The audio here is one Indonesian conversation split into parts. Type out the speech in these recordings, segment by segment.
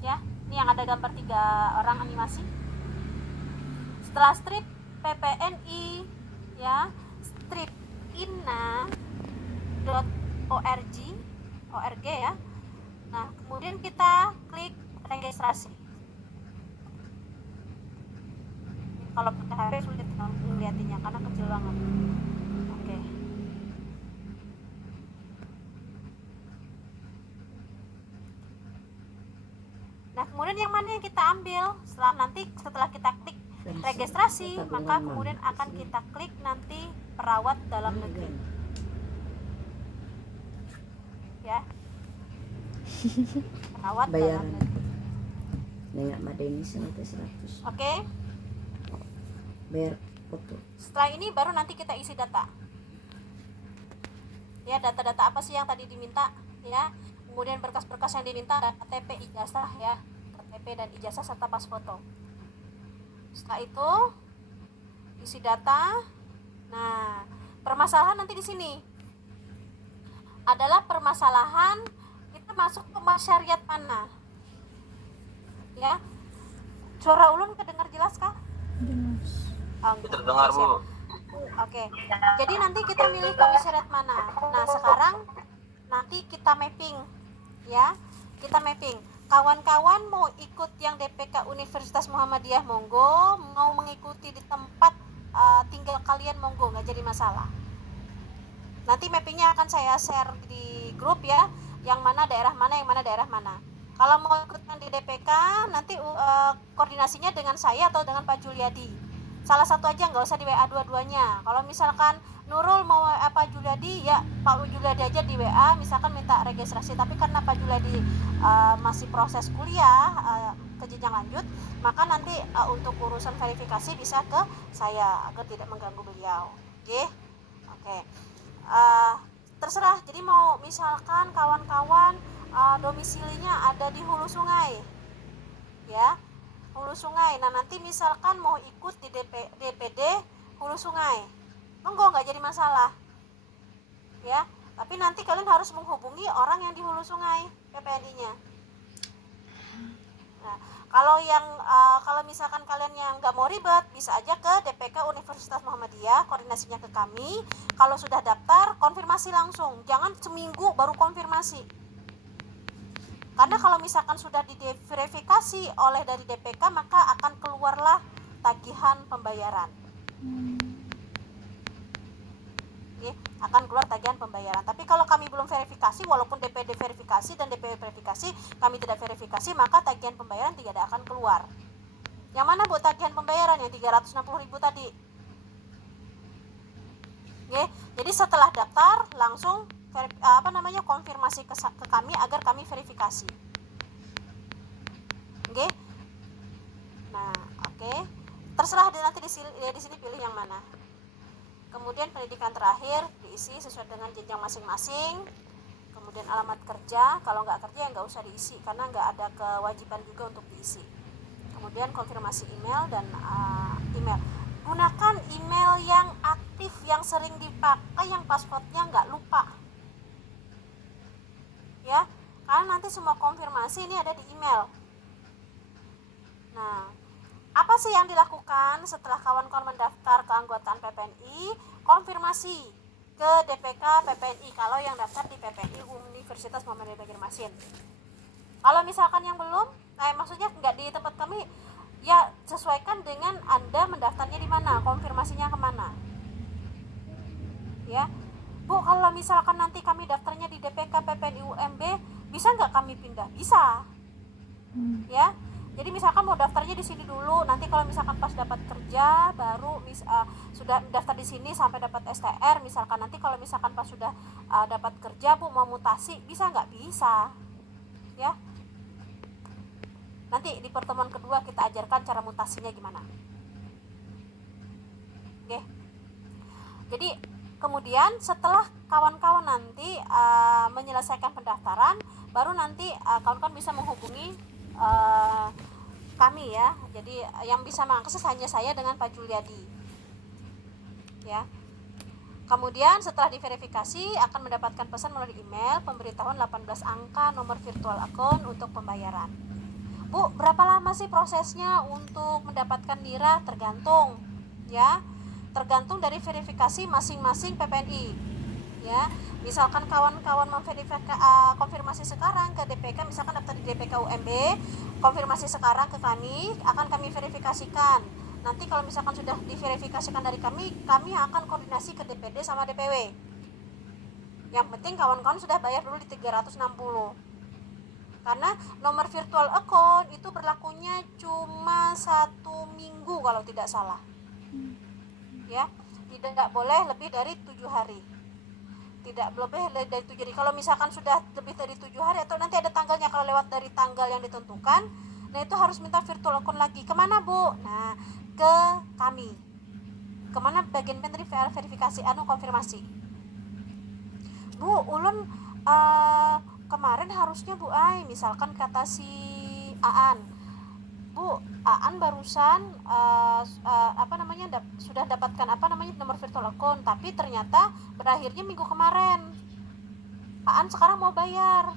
Ya, ini yang ada gambar 3 orang animasi. Setelah strip ppni ya, strip inna.org ya. Nah, kemudian kita klik registrasi. Kalau pakai HP sulit melihatnya karena kecil banget. Oke. Nah, kemudian yang mana yang kita ambil? Setelah kita klik registrasi, maka kemudian akan kita klik nanti perawat dalam negeri. Ya. Perawat dalam negeri. Nengak madeni 100. Oke. Bayar foto. Setelah ini baru nanti kita isi data. Ya, data-data apa sih yang tadi diminta, ya. Kemudian berkas-berkas yang diminta ada KTP, ijazah ya. KTP dan ijazah serta pas foto. Setelah itu isi data. Nah, permasalahan nanti di sini adalah permasalahan kita masuk ke masyariat mana. Ya. Suara ulun kedengar jelas kah? Terdengar, Bu. Oke. Jadi nanti kita milih komisariat mana. Nah, sekarang nanti kita mapping ya. Kita mapping. Kawan-kawan mau ikut yang DPK Universitas Muhammadiyah monggo, mau mengikuti di tempat tinggal kalian monggo, nggak jadi masalah. Nanti mappingnya akan saya share di grup ya, yang mana daerah mana, yang mana daerah mana. Kalau mau ikut yang di DPK nanti koordinasinya dengan saya atau dengan Pak Juliadi. Salah satu aja, nggak usah di WA dua-duanya. Kalau misalkan Nurul mau apa Juliadi, ya Pak Juliadi aja di WA, misalkan minta registrasi. Tapi karena Pak Juliadi masih proses kuliah ke jenjang lanjut, maka nanti untuk urusan verifikasi bisa ke saya agar tidak mengganggu beliau. Oke. Terserah. Jadi mau misalkan kawan-kawan domisilinya ada di hulu sungai, ya. Hulu Sungai. Nah, nanti misalkan mau ikut di DPD Hulu Sungai, monggo, nggak jadi masalah ya. Tapi nanti kalian harus menghubungi orang yang di Hulu Sungai PPNI-nya. Nah, kalau misalkan kalian yang nggak mau ribet, bisa aja ke DPK Universitas Muhammadiyah, koordinasinya ke kami. Kalau sudah daftar, konfirmasi langsung, jangan seminggu baru konfirmasi. Karena kalau misalkan sudah diverifikasi oleh dari DPK, maka akan keluarlah tagihan pembayaran. Oke, akan keluar tagihan pembayaran. Tapi kalau kami belum verifikasi, walaupun DPD verifikasi dan DPW verifikasi, kami tidak verifikasi, maka tagihan pembayaran tidak akan keluar. Yang mana Bu tagihan pembayaran? Yang 360.000 tadi. Oke, jadi setelah daftar langsung konfirmasi ke kami agar kami verifikasi. Oke. Nah, oke. Terserah nanti di sini pilih yang mana. Kemudian pendidikan terakhir diisi sesuai dengan jenjang masing-masing. Kemudian alamat kerja, kalau nggak kerja ya nggak usah diisi karena nggak ada kewajiban juga untuk diisi. Kemudian konfirmasi email dan email. Gunakan email yang aktif, yang sering dipakai, yang passwordnya nggak lupa. Ya, karena nanti semua konfirmasi ini ada di email. Nah, apa sih yang dilakukan setelah kawan-kawan mendaftar keanggotaan PPNI? Konfirmasi ke DPK PPNI kalau yang daftar di PPNI Universitas Muhammadiyah Banjarmasin. Kalau misalkan yang belum, maksudnya nggak di tempat kami, ya sesuaikan dengan Anda mendaftarnya di mana, konfirmasinya kemana. Ya, Bu, kalau misalkan nanti kami daftarnya di DPK PPNI UMB, bisa nggak kami pindah? Bisa. Ya, jadi misalkan mau daftarnya di sini dulu, nanti kalau misalkan pas dapat kerja baru sudah daftar di sini sampai dapat STR, misalkan nanti kalau misalkan pas sudah dapat kerja Bu mau mutasi, bisa nggak? Bisa. Ya. Nanti di pertemuan kedua kita ajarkan cara mutasinya gimana. Oke. Jadi kemudian setelah kawan-kawan nanti menyelesaikan pendaftaran, baru nanti kawan-kawan bisa menghubungi kami ya. Jadi yang bisa mengakses hanya saya dengan Pak Juliadi. Ya. Kemudian setelah diverifikasi akan mendapatkan pesan melalui email pemberitahuan 18 angka nomor virtual akun untuk pembayaran. Bu, berapa lama sih prosesnya untuk mendapatkan NIRA? Tergantung ya, tergantung dari verifikasi masing-masing PPNI ya. Misalkan kawan-kawan konfirmasi sekarang ke DPK, misalkan daftar di DPK UMB, konfirmasi sekarang ke kami, akan kami verifikasikan. Nanti kalau misalkan sudah diverifikasikan dari kami akan koordinasi ke DPD sama DPW. Yang penting kawan-kawan sudah bayar dulu di 360. Karena nomor virtual account itu berlakunya cuma 1 minggu kalau tidak salah ya, tidak boleh lebih dari 7 hari, tidak boleh dari 7 hari. Kalau misalkan sudah lebih dari 7 hari atau nanti ada tanggalnya, kalau lewat dari tanggal yang ditentukan, nah itu harus minta virtual account lagi. Kemana Bu? Nah ke kami, kemana bagian dari verifikasi konfirmasi. Bu, ulun kemarin harusnya Bu Ai, misalkan kata si Aan, Bu, Aan barusan sudah dapatkan nomor virtual account, tapi ternyata berakhirnya minggu kemarin. Aan sekarang mau bayar.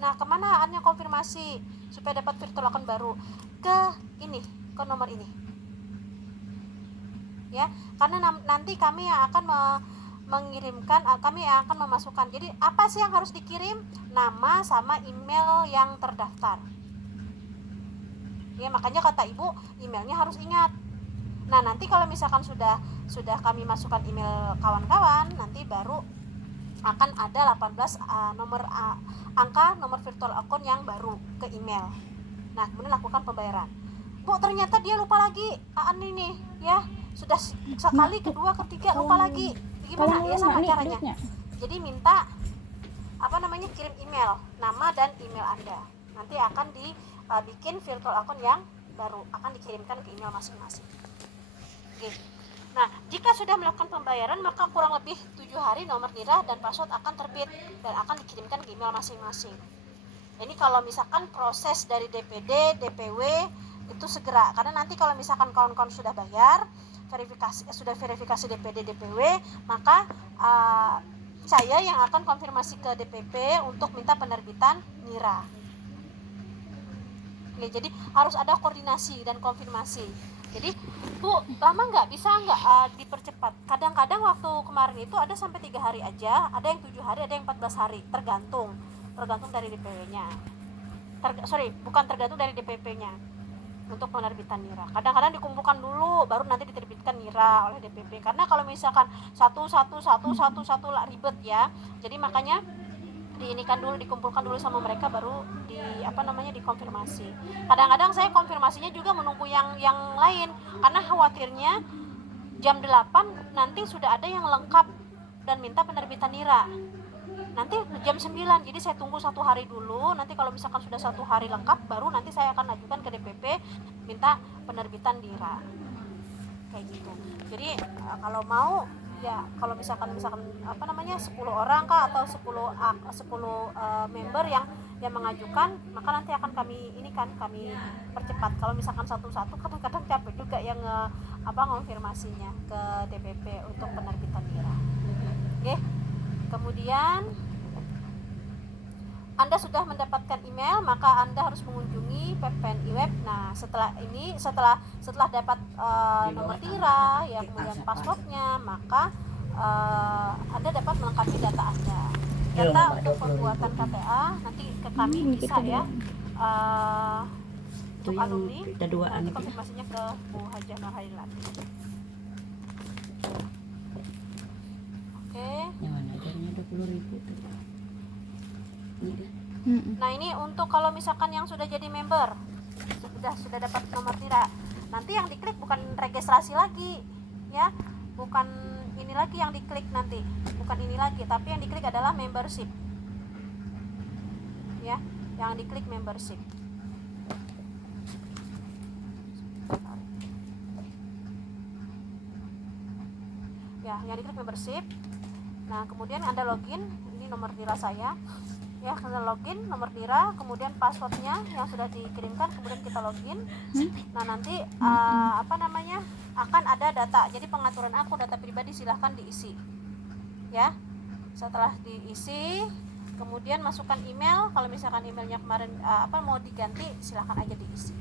Nah, kemana Aan yang konfirmasi supaya dapat virtual account baru? Ke nomor ini. Ya, karena nanti kami yang akan mengirimkan, kami yang akan memasukkan. Jadi apa sih yang harus dikirim? Nama sama email yang terdaftar ya, makanya kata ibu emailnya harus ingat. Nah nanti kalau misalkan sudah kami masukkan email kawan-kawan, nanti baru akan ada 18 angka nomor virtual account yang baru ke email. Nah kemudian lakukan pembayaran. Bu, ternyata dia lupa lagi ini ya, sudah sekali, kedua, ketiga lupa lagi. Gimana ya? Sama caranya. Jadi minta kirim email, nama dan email Anda. Nanti akan bikin virtual account yang baru, akan dikirimkan ke email masing-masing. Oke. Nah, jika sudah melakukan pembayaran, maka kurang lebih 7 hari nomor NIRA dan password akan terbit dan akan dikirimkan ke email masing-masing. Ini kalau misalkan proses dari DPD, DPW itu segera, karena nanti kalau misalkan kawan-kawan sudah bayar, verifikasi DPD, DPW, maka saya yang akan konfirmasi ke DPP untuk minta penerbitan NIRA. Oke, jadi harus ada koordinasi dan konfirmasi. Jadi Bu, lama nggak, bisa nggak dipercepat? Kadang-kadang waktu kemarin itu ada sampai 3 hari aja, ada yang 7 hari, ada yang 14 hari, tergantung dari DPW-nya. Bukan tergantung dari DPP-nya untuk penerbitan NIRA. Kadang-kadang dikumpulkan dulu, baru nanti diterbitkan NIRA oleh DPP. Karena kalau misalkan satu lah ribet ya. Jadi makanya dikumpulkan dulu sama mereka, baru dikonfirmasi. Kadang-kadang saya konfirmasinya juga menunggu yang lain, karena khawatirnya jam 8 nanti sudah ada yang lengkap dan minta penerbitan NIRA. Nanti jam 9, jadi saya tunggu 1 hari dulu. Nanti kalau misalkan sudah 1 hari lengkap, baru nanti saya akan ajukan ke DPP minta penerbitan NIRA. Kayak gitu. Jadi kalau mau ya, kalau misalkan 10 orang kah atau 10 member yang mengajukan, maka nanti akan kami percepat. Kalau misalkan satu-satu, kadang-kadang capek juga yang konfirmasinya ke DPP untuk penerbitan NIRA. Oke. Kemudian Anda sudah mendapatkan email, maka Anda harus mengunjungi PPNI web. Nah, setelah dapat nomor NIRA ya, kemudian passwordnya, maka Anda dapat melengkapi data Anda. Data untuk pembuatan KTA nanti ke kami bisa ya. Untuk alumni, nanti konfirmasinya ke Bu Hajah Nurhailat. Oke. Yang mana ajarnya 20.000 tuh. Nah ini untuk kalau misalkan yang sudah jadi member, sudah dapat nomor NIRA, nanti yang diklik bukan registrasi lagi ya, bukan ini lagi yang diklik nanti, bukan ini lagi, tapi yang diklik adalah membership ya, yang diklik membership. Ya, yang diklik membership. Nah kemudian Anda login, ini nomor NIRA saya ya, kita login nomor NIRA, kemudian passwordnya yang sudah dikirimkan, kemudian kita login. Nah nanti akan ada data, jadi pengaturan akun data pribadi silahkan diisi ya. Setelah diisi, Kemudian masukkan email, kalau misalkan emailnya kemarin mau diganti, silahkan aja diisi.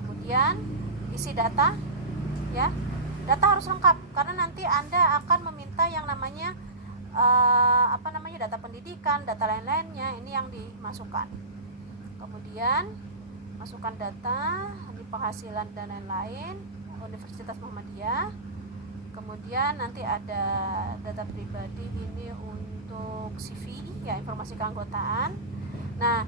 Kemudian isi data, ya. Data harus lengkap karena nanti Anda akan meminta yang namanya data pendidikan, data lain-lainnya, ini yang dimasukkan. Kemudian masukkan data di penghasilan dan lain-lain, Universitas Muhammadiyah. Kemudian nanti ada data pribadi, ini untuk CV, ya, informasi keanggotaan. Nah,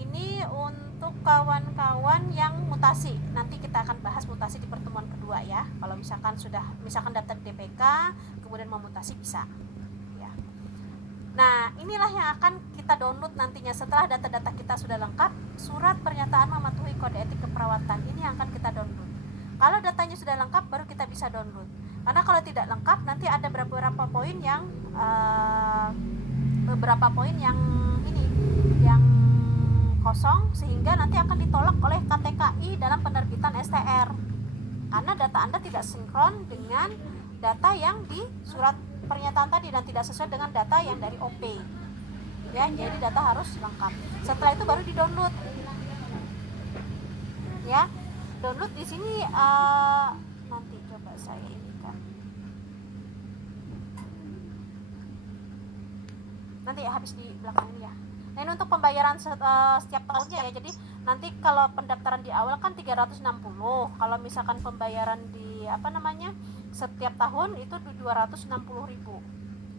ini untuk kawan-kawan yang mutasi. Nanti kita akan bahas mutasi di pertemuan kedua, ya. Kalau misalkan daftar DPK kemudian mau mutasi bisa, ya. Nah, inilah yang akan kita download nantinya setelah data-data kita sudah lengkap. Surat pernyataan mematuhi kode etik keperawatan ini yang akan kita download. Kalau datanya sudah lengkap baru kita bisa download. Karena kalau tidak lengkap nanti ada beberapa poin yang kosong, sehingga nanti akan ditolak oleh KTKI dalam penerbitan STR. Karena data Anda tidak sinkron dengan data yang di surat pernyataan tadi dan tidak sesuai dengan data yang dari OP. Ya, jadi data harus lengkap. Setelah itu baru di-download. Ya. Download di sini nanti coba saya ini kan. Nanti habis di belakang ini, ya. Nah, ini untuk pembayaran setiap tahunnya, ya. Jadi nanti kalau pendaftaran di awal kan 360. Kalau misalkan pembayaran di setiap tahun itu 260.000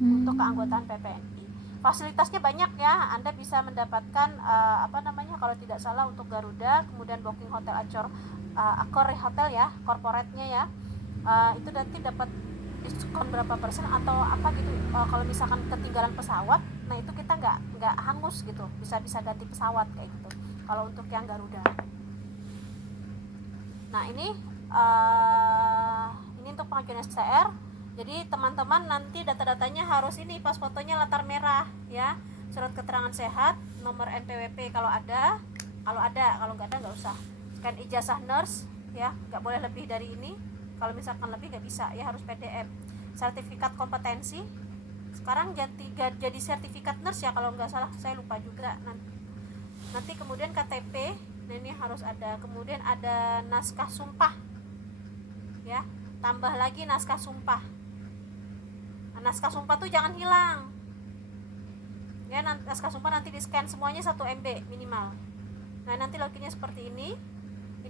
untuk keanggotaan PPNI. Fasilitasnya banyak, ya. Anda bisa mendapatkan kalau tidak salah untuk Garuda, kemudian booking hotel Accor hotel, ya, corporate-nya, ya. Itu nanti dapat diskon berapa persen atau apa gitu. Kalau misalkan ketinggalan pesawat, nah itu kita nggak hangus gitu, bisa ganti pesawat kayak gitu kalau untuk yang Garuda. Nah, ini untuk pengajuan STR. Jadi teman-teman nanti data-datanya harus ini, pas fotonya latar merah, ya, surat keterangan sehat, nomor NPWP kalau ada, kalau nggak ada nggak usah. Scan ijazah nurse, ya, nggak boleh lebih dari ini. Kalau misalkan lebih nggak bisa, ya, harus PDF. Sertifikat kompetensi, sekarang jadi sertifikat nurse, ya, kalau nggak salah, saya lupa juga. Nanti kemudian KTP, nah ini harus ada. Kemudian ada naskah sumpah, ya, tambah lagi naskah sumpah. Nah, naskah sumpah tuh jangan hilang, ya. Naskah sumpah nanti di scan semuanya 1 MB minimal. Nah, nanti loginnya seperti ini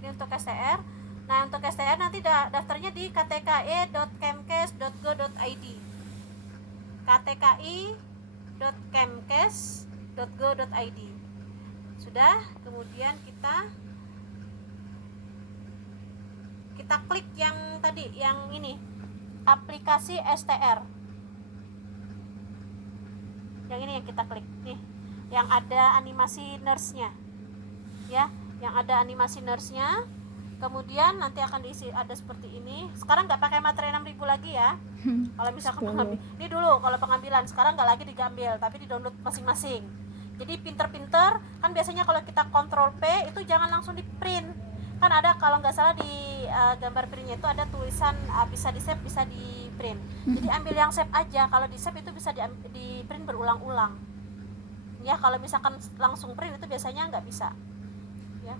untuk STR. Nah, untuk STR nanti daftarnya di ktki.kemkes.go.id, ktki.kemkes.go.id. Sudah, kemudian kita klik yang tadi, yang ini, aplikasi STR. Yang ini yang kita klik nih, yang ada animasi nurse-nya, ya, yang ada animasi nurse-nya. Kemudian nanti akan diisi ada seperti ini. Sekarang nggak pakai materai 6.000 lagi, ya. Kalau misalkan ini dulu kalau pengambilan, sekarang nggak lagi diambil tapi di download masing-masing. Jadi pinter-pinter kan, biasanya kalau kita kontrol P itu jangan langsung di print. Kan ada, kalau nggak salah di gambar printnya itu ada tulisan bisa di save, bisa di print. Jadi ambil yang save aja. Kalau di save itu bisa di print berulang-ulang, ya. Kalau misalkan langsung print itu biasanya nggak bisa, ya,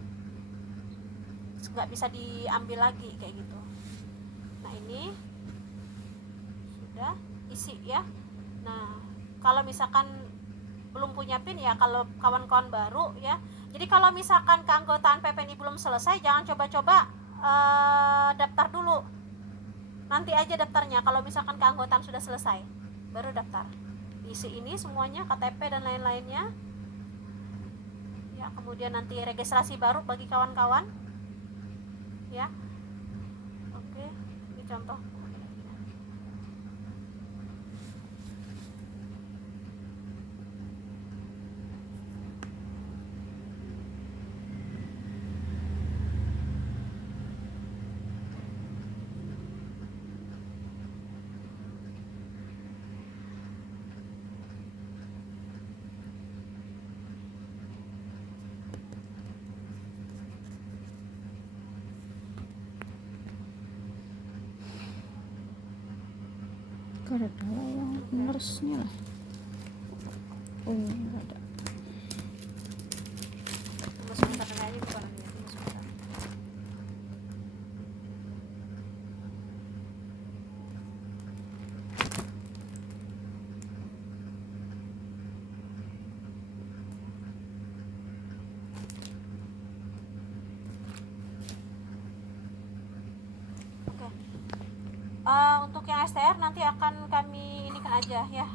nggak bisa diambil lagi kayak gitu. Nah, ini sudah isi, ya. Nah, kalau misalkan belum punya PIN, ya, kalau kawan-kawan baru, ya. Jadi kalau misalkan keanggotaan PPNI belum selesai, jangan coba-coba daftar dulu. Nanti aja daftarnya kalau misalkan keanggotaan sudah selesai, baru daftar. Isi ini semuanya, KTP dan lain-lainnya, ya. Kemudian nanti registrasi baru bagi kawan-kawan, ya. Oke, ini contoh. Karena yang nurse-nya lah. Oh, nggak ada. Tunggu sebentar ya, ini bukan lagi, tunggu sebentar. Oke. Untuk yang STR nanti akan kami ini kan aja ya.